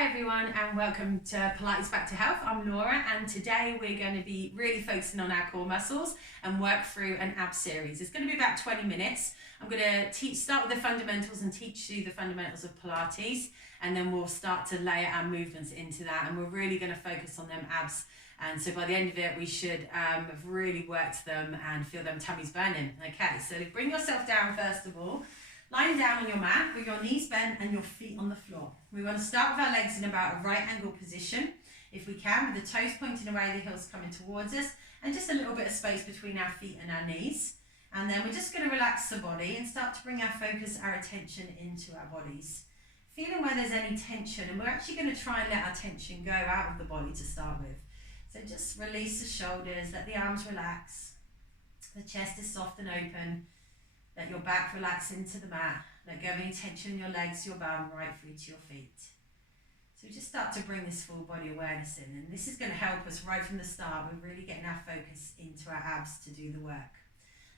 Hi everyone and welcome to Pilates Back to Health. I'm Laura and today we're going to be really focusing on our core muscles and work through an ab series. It's going to be about 20 minutes. I'm going to start with the fundamentals and teach you the fundamentals of Pilates, and then we'll start to layer our movements into that, and we're really going to focus on them abs. And so by the end of it we should have really worked them and feel them tummies burning. Okay, so bring yourself down first of all. Lying down on your mat with your knees bent and your feet on the floor. We want to start with our legs in about a right angle position, if we can, with the toes pointing away, the heels coming towards us, and just a little bit of space between our feet and our knees. And then we're just going to relax the body and start to bring our focus, our attention into our bodies. Feeling where there's any tension, and we're actually going to try and let our tension go out of the body to start with. So just release the shoulders, let the arms relax, the chest is soft and open. Let your back relax into the mat. Let go of any tension in your legs, your bum, right through to your feet. So we just start to bring this full body awareness in, and this is going to help us right from the start with really getting our focus into our abs to do the work.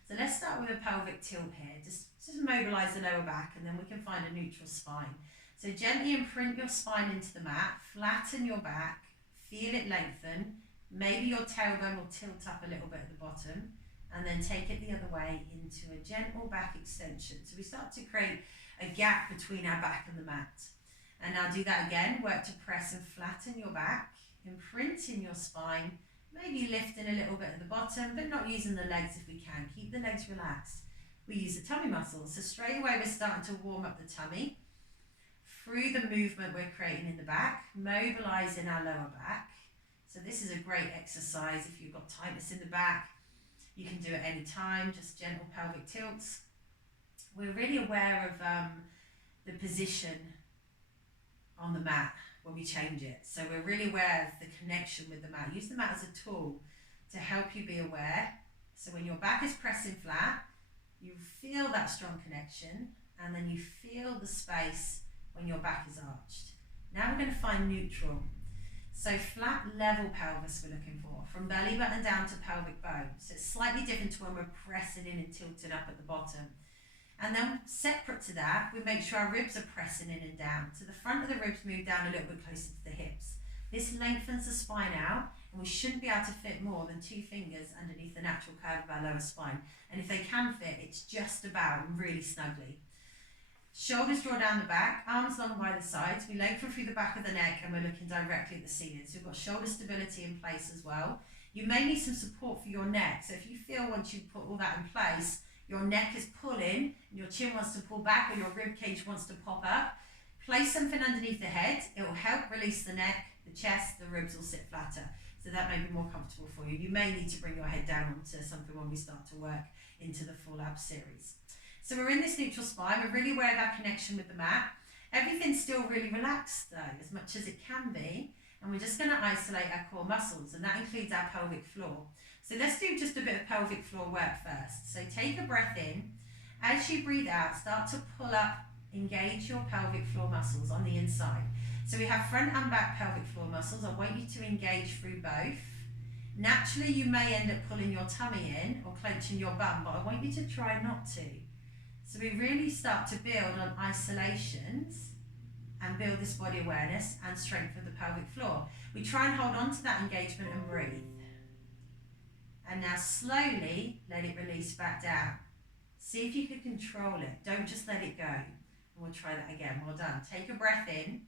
So let's start with a pelvic tilt here. Just mobilise the lower back, and then we can find a neutral spine. So gently imprint your spine into the mat, flatten your back, feel it lengthen. Maybe your tailbone will tilt up a little bit at the bottom, and then take it the other way into a gentle back extension. So we start to create a gap between our back and the mat. And now do that again, work to press and flatten your back, imprinting your spine, maybe lifting a little bit at the bottom, but not using the legs if we can. Keep the legs relaxed. We use the tummy muscles. So straight away we're starting to warm up the tummy through the movement we're creating in the back, mobilising our lower back. So this is a great exercise if you've got tightness in the back. You can do it any time, just gentle pelvic tilts. We're really aware of the position on the mat when we change it. So we're really aware of the connection with the mat. Use the mat as a tool to help you be aware. So when your back is pressing flat, you feel that strong connection, and then you feel the space when your back is arched. Now we're going to find neutral. So flat level pelvis we're looking for, from belly button down to pelvic bone. So it's slightly different to when we're pressing in and tilting up at the bottom. And then separate to that, we make sure our ribs are pressing in and down. So the front of the ribs move down a little bit closer to the hips. This lengthens the spine out, and we shouldn't be able to fit more than 2 fingers underneath the natural curve of our lower spine. And if they can fit, it's just about and really snugly. Shoulders draw down the back, arms long by the sides. We lengthen through the back of the neck, and we're looking directly at the ceiling. So we've got shoulder stability in place as well. You may need some support for your neck. So if you feel once you put all that in place, your neck is pulling, and your chin wants to pull back, or your rib cage wants to pop up, place something underneath the head. It will help release the neck, the chest, the ribs will sit flatter. So that may be more comfortable for you. You may need to bring your head down onto something when we start to work into the full ab series. So we're in this neutral spine, we're really aware of our connection with the mat. Everything's still really relaxed though, as much as it can be, and we're just going to isolate our core muscles, and that includes our pelvic floor. So let's do just a bit of pelvic floor work first. So take a breath in. As you breathe out, start to pull up, engage your pelvic floor muscles on the inside. So we have front and back pelvic floor muscles. I want you to engage through both. Naturally, you may end up pulling your tummy in or clenching your bum, but I want you to try not to. So we really start to build on isolations and build this body awareness and strength of the pelvic floor. We try and hold on to that engagement and breathe. And now slowly let it release back down. See if you can control it. Don't just let it go. And we'll try that again. Well done. Take a breath in.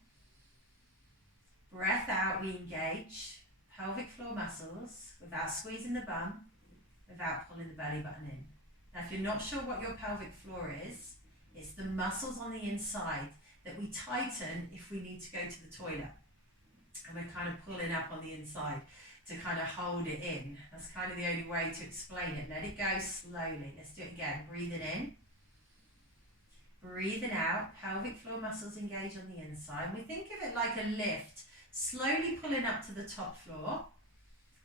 Breath out, we engage pelvic floor muscles without squeezing the bum, without pulling the belly button in. Now, if you're not sure what your pelvic floor is, it's the muscles on the inside that we tighten if we need to go to the toilet. And we're kind of pulling up on the inside to kind of hold it in. That's kind of the only way to explain it. Let it go slowly. Let's do it again. Breathing in. Breathing out. Pelvic floor muscles engage on the inside. We think of it like a lift, slowly pulling up to the top floor.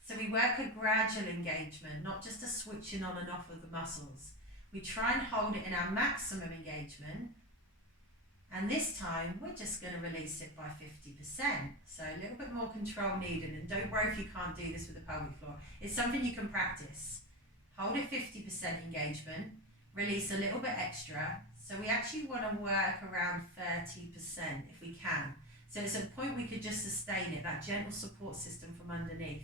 So we work a gradual engagement, not just a switching on and off of the muscles. We try and hold it in our maximum engagement. And this time, we're just going to release it by 50%. So a little bit more control needed. And don't worry if you can't do this with the pelvic floor. It's something you can practice. Hold it 50% engagement. Release a little bit extra. So we actually want to work around 30% if we can. So it's a point we could just sustain it, that gentle support system from underneath.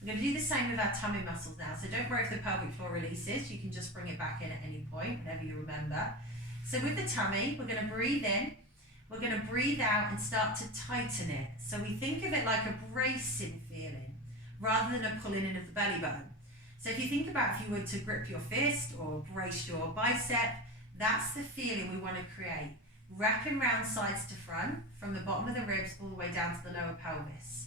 We're going to do the same with our tummy muscles now. So don't worry if the pelvic floor releases. You can just bring it back in at any point, whenever you remember. So with the tummy, we're going to breathe in. We're going to breathe out and start to tighten it. So we think of it like a bracing feeling rather than a pulling in of the belly button. So if you think about if you were to grip your fist or brace your bicep, that's the feeling we want to create. Wrapping round sides to front, from the bottom of the ribs all the way down to the lower pelvis.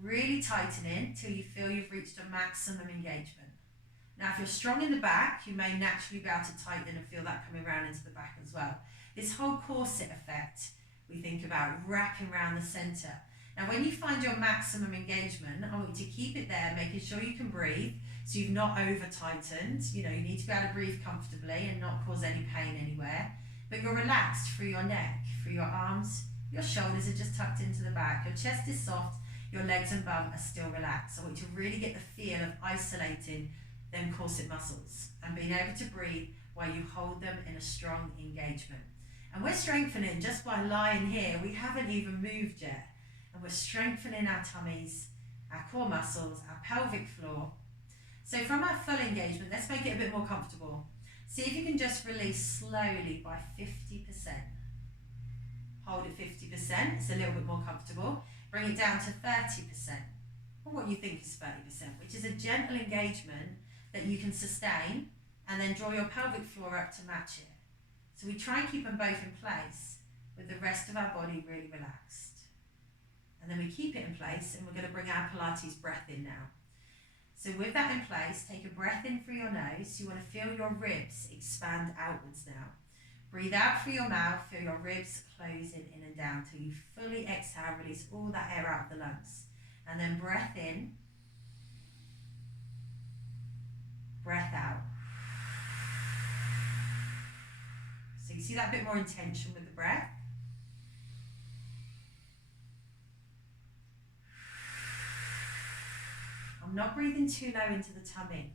Really tightening till you feel you've reached a maximum engagement. Now if you're strong in the back, you may naturally be able to tighten and feel that coming around into the back as well. This whole corset effect we think about wrapping around the centre. Now when you find your maximum engagement, I want you to keep it there, making sure you can breathe, so you've not over tightened. You know, you need to be able to breathe comfortably and not cause any pain anywhere. But you're relaxed through your neck, through your arms, your shoulders are just tucked into the back, your chest is soft, your legs and bum are still relaxed. I want you to really get the feel of isolating them corset muscles and being able to breathe while you hold them in a strong engagement. And we're strengthening just by lying here. We haven't even moved yet. And we're strengthening our tummies, our core muscles, our pelvic floor. So from our full engagement, let's make it a bit more comfortable. See if you can just release slowly by 50%. Hold at 50%, it's a little bit more comfortable. Bring it down to 30%, or what you think is 30%, which is a gentle engagement that you can sustain and then draw your pelvic floor up to match it. So we try and keep them both in place with the rest of our body really relaxed. And then we keep it in place, and we're going to bring our Pilates breath in now. So with that in place, take a breath in through your nose. You want to feel your ribs expand outwards now. Breathe out through your mouth, feel your ribs closing in and down till you fully exhale, release all that air out of the lungs. And then breath in, breath out. So you see that bit more intention with the breath. I'm not breathing too low into the tummy.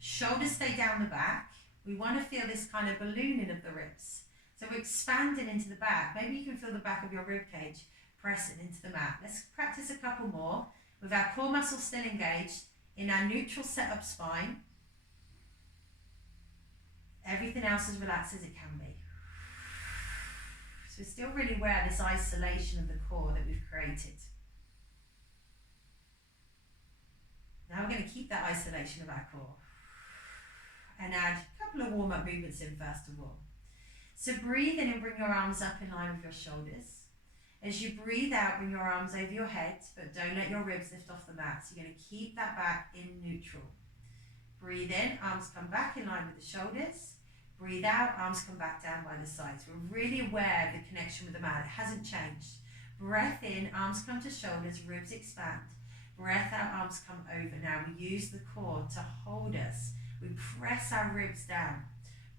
Shoulders stay down the back. We want to feel this kind of ballooning of the ribs. So we're expanding into the back. Maybe you can feel the back of your rib cage pressing into the mat. Let's practice a couple more with our core muscles still engaged in our neutral set-up spine. Everything else as relaxed as it can be. So still really aware of this isolation of the core that we've created. Now we're going to keep that isolation of our core and add a couple of warm-up movements in first of all. So breathe in and bring your arms up in line with your shoulders. As you breathe out, bring your arms over your head, but don't let your ribs lift off the mat. So you're going to keep that back in neutral. Breathe in, arms come back in line with the shoulders. Breathe out, arms come back down by the sides. We're really aware of the connection with the mat. It hasn't changed. Breath in, arms come to shoulders, ribs expand. Breath out, arms come over. Now we use the core to hold us. We press our ribs down.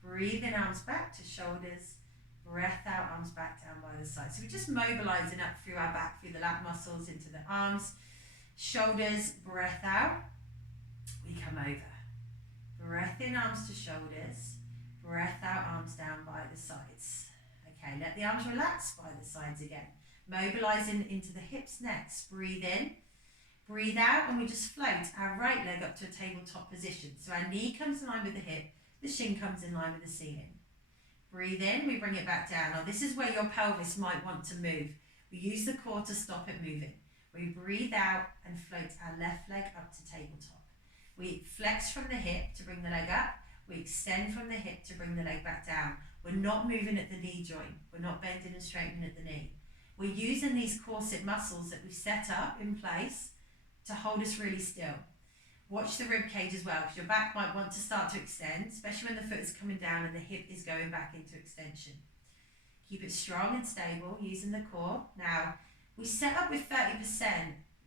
Breathe in, arms back to shoulders. Breath out, arms back down by the side. So we're just mobilizing up through our back, through the lat muscles, into the arms, shoulders. Breath out, we come over. Breath in, arms to shoulders. Breath out, arms down by the sides. Okay, let the arms relax by the sides again. Mobilizing into the hips next. Breathe in. Breathe out, and we just float our right leg up to a tabletop position. So our knee comes in line with the hip, the shin comes in line with the ceiling. Breathe in, we bring it back down. Now this is where your pelvis might want to move. We use the core to stop it moving. We breathe out and float our left leg up to tabletop. We flex from the hip to bring the leg up. We extend from the hip to bring the leg back down. We're not moving at the knee joint. We're not bending and straightening at the knee. We're using these corset muscles that we've set up in place to hold us really still. Watch the rib cage as well, because your back might want to start to extend, especially when the foot is coming down and the hip is going back into extension. Keep it strong and stable using the core. Now, we set up with 30%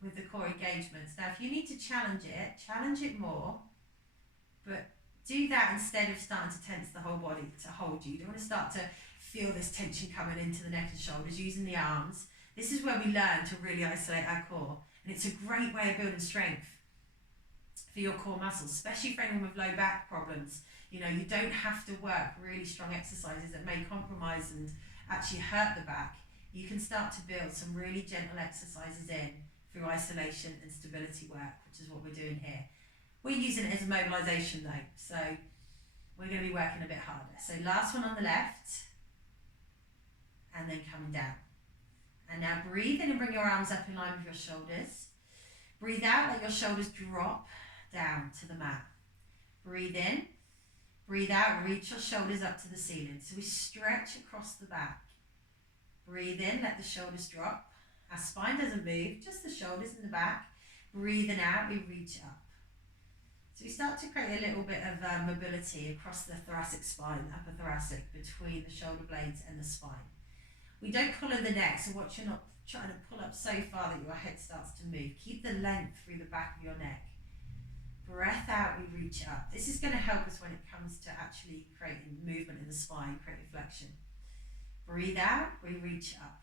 with the core engagements. Now, if you need to challenge it more, but do that instead of starting to tense the whole body to hold you. You don't want to start to feel this tension coming into the neck and shoulders, using the arms. This is where we learn to really isolate our core. And it's a great way of building strength for your core muscles, especially for anyone with low back problems. You know, you don't have to work really strong exercises that may compromise and actually hurt the back. you can start to build some really gentle exercises in through isolation and stability work, which is what we're doing here. We're using it as a mobilisation though, so we're going to be working a bit harder. So last one on the left, and then coming down. And now breathe in and bring your arms up in line with your shoulders. Breathe out, let your shoulders drop down to the mat. Breathe in, breathe out, reach your shoulders up to the ceiling. So we stretch across the back. Breathe in, let the shoulders drop. Our spine doesn't move, just the shoulders and the back. Breathing out, we reach up. So we start to create a little bit of mobility across the thoracic spine, upper thoracic, between the shoulder blades and the spine. We don't pull in the neck, so watch you're not trying to pull up so far that your head starts to move. Keep the length through the back of your neck. Breath out, we reach up. This is going to help us when it comes to actually creating movement in the spine, creating flexion. Breathe out, we reach up.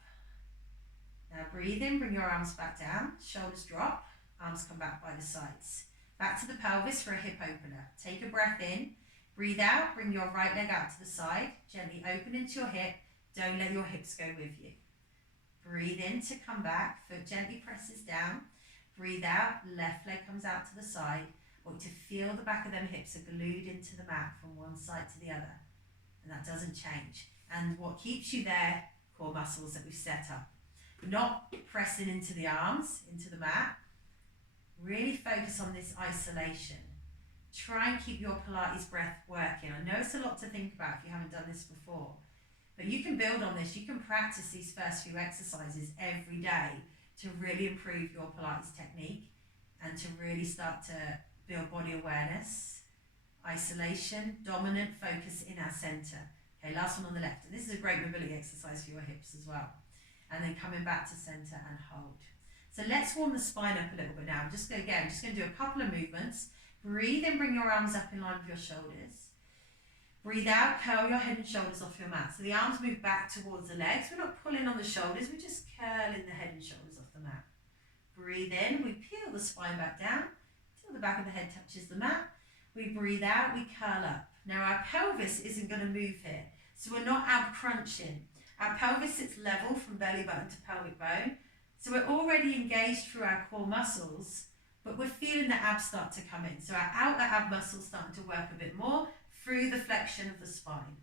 Now breathe in, bring your arms back down, shoulders drop, arms come back by the sides. Back to the pelvis for a hip opener. Take a breath in, breathe out, bring your right leg out to the side, gently open into your hip, don't let your hips go with you. Breathe in to come back, foot gently presses down, breathe out, left leg comes out to the side. Want to feel the back of them hips are glued into the mat from one side to the other, and that doesn't change. And what keeps you there, core muscles that we've set up. Not pressing into the arms, into the mat. Really focus on this isolation. Try and keep your Pilates breath working. I know it's a lot to think about if you haven't done this before, but you can build on this. You can practice these first few exercises every day to really improve your Pilates technique and to really start to build body awareness, isolation, dominant focus in our center. Okay, last one on the left. And this is a great mobility exercise for your hips as well. And then coming back to center and hold. So let's warm the spine up a little bit now. I'm just going to do a couple of movements. Breathe in, bring your arms up in line with your shoulders. Breathe out, curl your head and shoulders off your mat. So the arms move back towards the legs. We're not pulling on the shoulders, we're just curling the head and shoulders off the mat. Breathe in, we peel the spine back down till the back of the head touches the mat. We breathe out, we curl up. Now our pelvis isn't going to move here, so we're not ab crunching. Our pelvis sits level from belly button to pelvic bone, so we're already engaged through our core muscles, but we're feeling the abs start to come in. So our outer ab muscles starting to work a bit more through the flexion of the spine.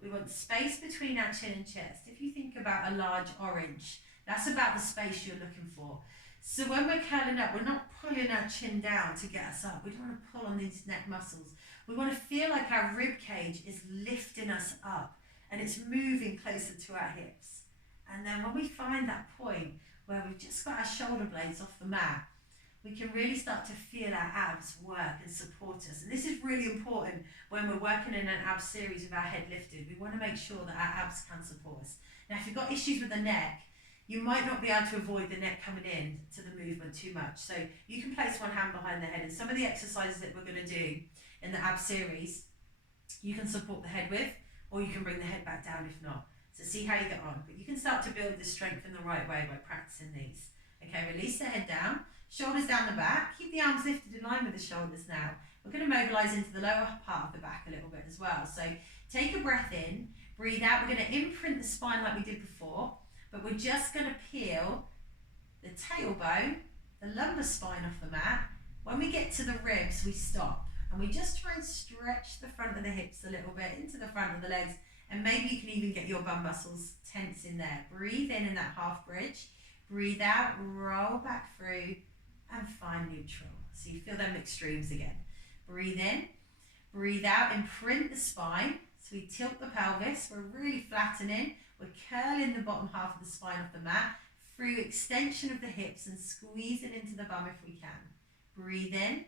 We want space between our chin and chest. If you think about a large orange, that's about the space you're looking for. So when we're curling up, we're not pulling our chin down to get us up. We don't want to pull on these neck muscles. We want to feel like our rib cage is lifting us up and it's moving closer to our hips. And then when we find that point where we've just got our shoulder blades off the mat, we can really start to feel our abs work and support us. And this is really important when we're working in an ab series with our head lifted. We want to make sure that our abs can support us. Now, if you've got issues with the neck, you might not be able to avoid the neck coming in to the movement too much. So you can place one hand behind the head, and some of the exercises that we're going to do in the ab series, you can support the head with, or you can bring the head back down if not. So see how you get on. But you can start to build this strength in the right way by practicing these. Okay, release the head down, shoulders down the back, keep the arms lifted in line with the shoulders now. We're going to mobilise into the lower part of the back a little bit as well. So take a breath in, breathe out. We're going to imprint the spine like we did before, but we're just going to peel the tailbone, the lumbar spine off the mat. When we get to the ribs, we stop and we just try and stretch the front of the hips a little bit into the front of the legs, and maybe you can even get your bum muscles tense in there. Breathe in that half bridge, breathe out, roll back through and find neutral. So you feel them extremes again. Breathe in, breathe out, imprint the spine. So we tilt the pelvis, we're really flattening, we're curling the bottom half of the spine off the mat through extension of the hips and squeezing into the bum if we can. Breathe in,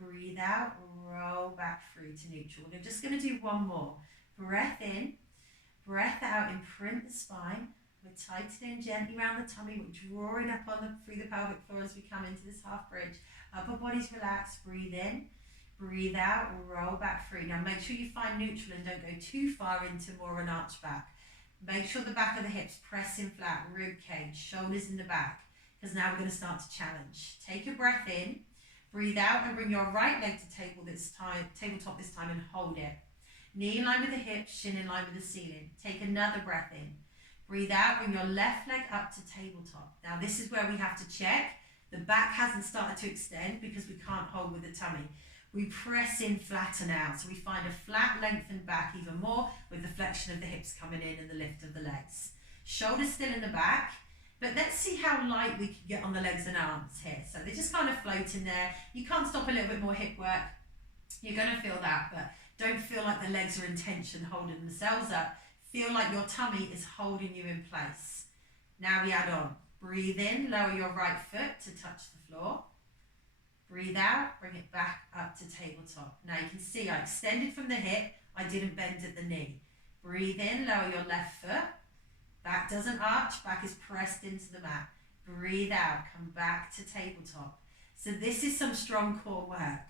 breathe out, roll back through to neutral. We're just going to do one more. Breath in, breath out, imprint the spine. We're tightening gently around the tummy. We're drawing up through the pelvic floor as we come into this half bridge. Upper body's relaxed. Breathe in, breathe out, roll back through. Now make sure you find neutral and don't go too far into more an arch back. Make sure the back of the hips pressing flat, rib cage, shoulders in the back, because now we're going to start to challenge. Take a breath in, breathe out, and bring your right leg to tabletop this time, and hold it. Knee in line with the hips, shin in line with the ceiling. Take another breath in. Breathe out, bring your left leg up to tabletop. Now this is where we have to check. The back hasn't started to extend because we can't hold with the tummy. We press in, flatten out. So we find a flat, lengthened back even more with the flexion of the hips coming in and the lift of the legs. Shoulders still in the back, but let's see how light we can get on the legs and arms here. So they're just kind of floating there. You can't stop a little bit more hip work. You're going to feel that, but don't feel like the legs are in tension holding themselves up. Feel like your tummy is holding you in place. Now we add on. Breathe in, lower your right foot to touch the floor. Breathe out, bring it back up to tabletop. Now you can see I extended from the hip, I didn't bend at the knee. Breathe in, lower your left foot. Back doesn't arch, back is pressed into the mat. Breathe out, come back to tabletop. So this is some strong core work.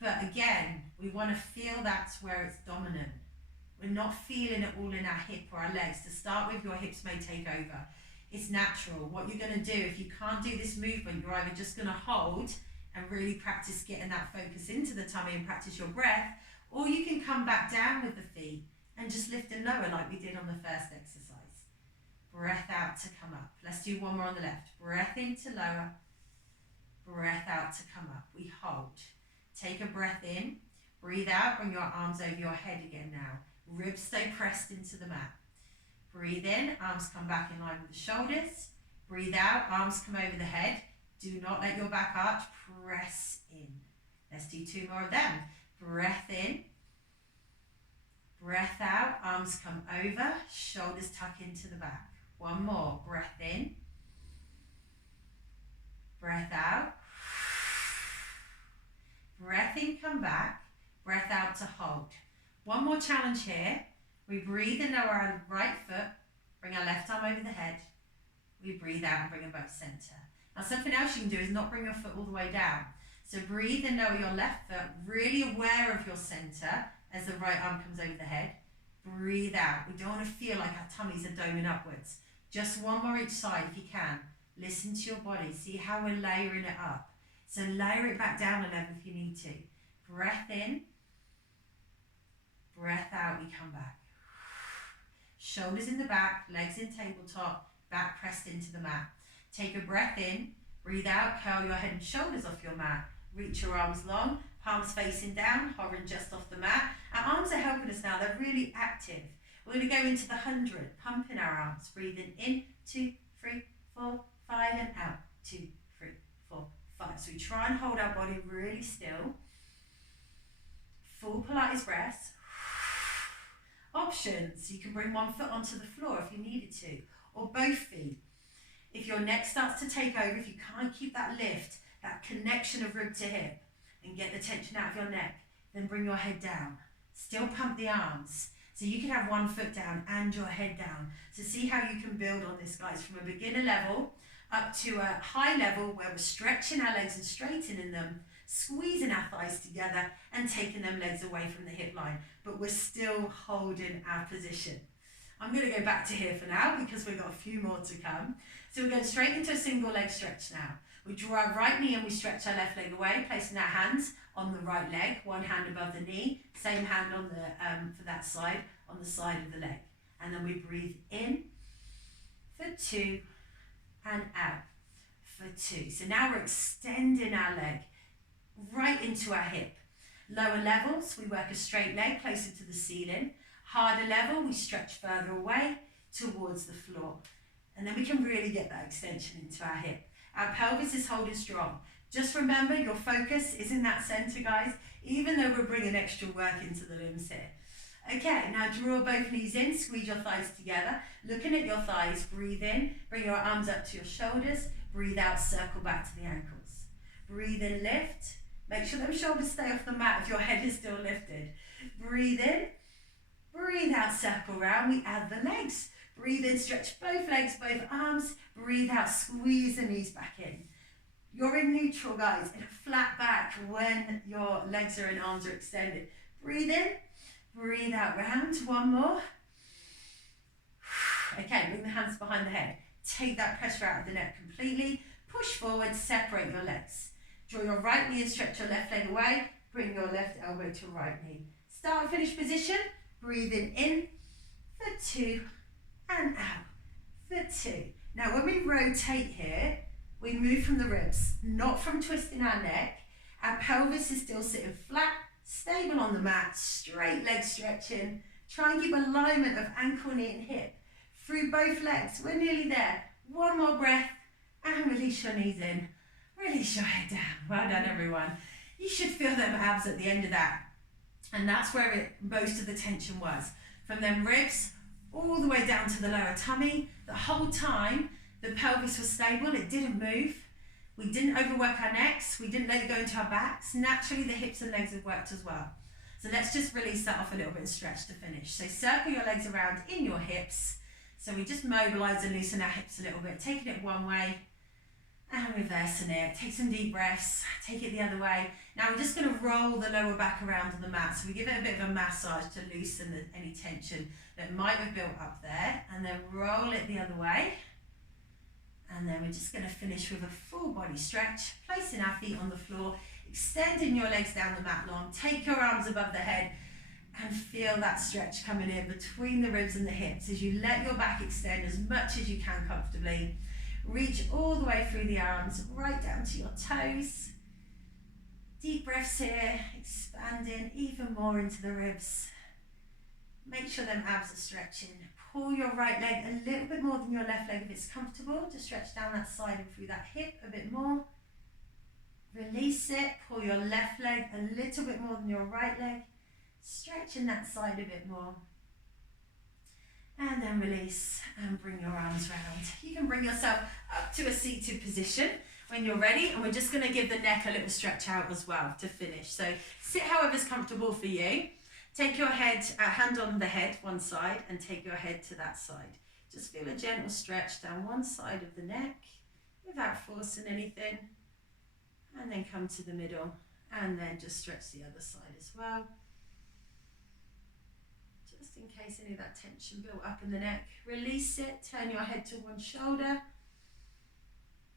But again, we want to feel that's where it's dominant. We're not feeling it all in our hip or our legs. To start with, your hips may take over. It's natural. What you're going to do, if you can't do this movement, you're either just going to hold and really practice getting that focus into the tummy and practice your breath, or you can come back down with the feet and just lift and lower like we did on the first exercise. Breath out to come up. Let's do one more on the left. Breath in to lower. Breath out to come up. We hold. Take a breath in. Breathe out. Bring your arms over your head again now. Ribs stay pressed into the mat. Breathe in. Arms come back in line with the shoulders. Breathe out. Arms come over the head. Do not let your back arch. Press in. Let's do two more of them. Breath in. Breath out. Arms come over. Shoulders tuck into the back. One more. Breath in. Breath out. Breath in, come back. Breath out to hold. One more challenge here. We breathe in, lower our right foot. Bring our left arm over the head. We breathe out and bring them both center. Now something else you can do is not bring your foot all the way down. So breathe and lower your left foot, really aware of your center as the right arm comes over the head. Breathe out. We don't want to feel like our tummies are doming upwards. Just one more each side if you can. Listen to your body. See how we're layering it up. So layer it back down a level if you need to. Breath in. Breath out, we come back. Shoulders in the back, legs in tabletop, back pressed into the mat. Take a breath in, breathe out, curl your head and shoulders off your mat. Reach your arms long, palms facing down, hovering just off the mat. Our arms are helping us now, they're really active. We're going to go into the 100, pumping our arms, breathing in, 2, 3, 4, 5, and out, 2, 3, 4, 5. So we try and hold our body really still. Full Pilates breaths. Options, you can bring one foot onto the floor if you needed to, or both feet. If your neck starts to take over, if you can't keep that lift, that connection of rib to hip, and get the tension out of your neck, then bring your head down. Still pump the arms. So you can have one foot down and your head down. So see how you can build on this, guys, from a beginner level up to a high level where we're stretching our legs and straightening them, squeezing our thighs together and taking them legs away from the hip line, but we're still holding our position. I'm going to go back to here for now because we've got a few more to come. So we're going straight into a single leg stretch now. We draw our right knee and we stretch our left leg away, placing our hands on the right leg, one hand above the knee, same hand on the for that side, on the side of the leg. And then we breathe in for 2 and out for 2. So now we're extending our leg right into our hip. Lower levels, we work a straight leg closer to the ceiling. Harder level, we stretch further away towards the floor. And then we can really get that extension into our hip. Our pelvis is holding strong. Just remember, your focus is in that center, guys, even though we're bringing extra work into the limbs here. Okay, now draw both knees in, squeeze your thighs together. Looking at your thighs, breathe in, bring your arms up to your shoulders. Breathe out, circle back to the ankles. Breathe in, lift. Make sure those shoulders stay off the mat if your head is still lifted. Breathe in, breathe out, circle round. We add the legs. Breathe in, stretch both legs, both arms. Breathe out, squeeze the knees back in. You're in neutral, guys, in a flat back when your legs are and arms are extended. Breathe in, breathe out, round. One more. Okay, bring the hands behind the head. Take that pressure out of the neck completely. Push forward, separate your legs. Draw your right knee and stretch your left leg away. Bring your left elbow to right knee. Start and finish position. Breathing in for 2 and out for 2. Now when we rotate here, we move from the ribs, not from twisting our neck. Our pelvis is still sitting flat, stable on the mat, straight leg stretching. Try and keep alignment of ankle, knee and hip through both legs. We're nearly there. One more breath and release your knees in. Release your head down. Well done, everyone. You should feel them abs at the end of that. And that's where most of the tension was. From them ribs all the way down to the lower tummy. The whole time the pelvis was stable, it didn't move. We didn't overwork our necks. We didn't let it go into our backs. Naturally, the hips and legs have worked as well. So let's just release that off a little bit and stretch to finish. So circle your legs around in your hips. So we just mobilize and loosen our hips a little bit, taking it one way and reversing it. Take some deep breaths, take it the other way. Now we're just going to roll the lower back around on the mat. So we give it a bit of a massage to loosen any tension that might have built up there, and then roll it the other way. And then we're just going to finish with a full body stretch, placing our feet on the floor, extending your legs down the mat long. Take your arms above the head and feel that stretch coming in between the ribs and the hips as you let your back extend as much as you can comfortably. Reach all the way through the arms, right down to your toes. Deep breaths here, expanding even more into the ribs. Make sure them abs are stretching. Pull your right leg a little bit more than your left leg if it's comfortable. Just stretch down that side and through that hip a bit more. Release it. Pull your left leg a little bit more than your right leg. Stretching that side a bit more. And then release and bring your arms round. You can bring yourself up to a seated position when you're ready, and we're just going to give the neck a little stretch out as well to finish. So sit however's comfortable for you. Take your head, hand on the head, one side, and take your head to that side. Just feel a gentle stretch down one side of the neck without forcing anything. And then come to the middle, and then just stretch the other side as well. Just in case any of that tension built up in the neck. Release it, turn your head to one shoulder.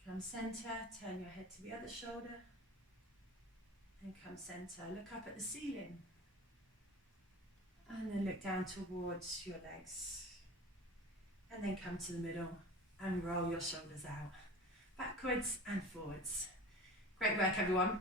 Come center, turn your head to the other shoulder. And come center, look up at the ceiling. And then look down towards your legs. And then come to the middle and roll your shoulders out. Backwards and forwards. Great work, everyone.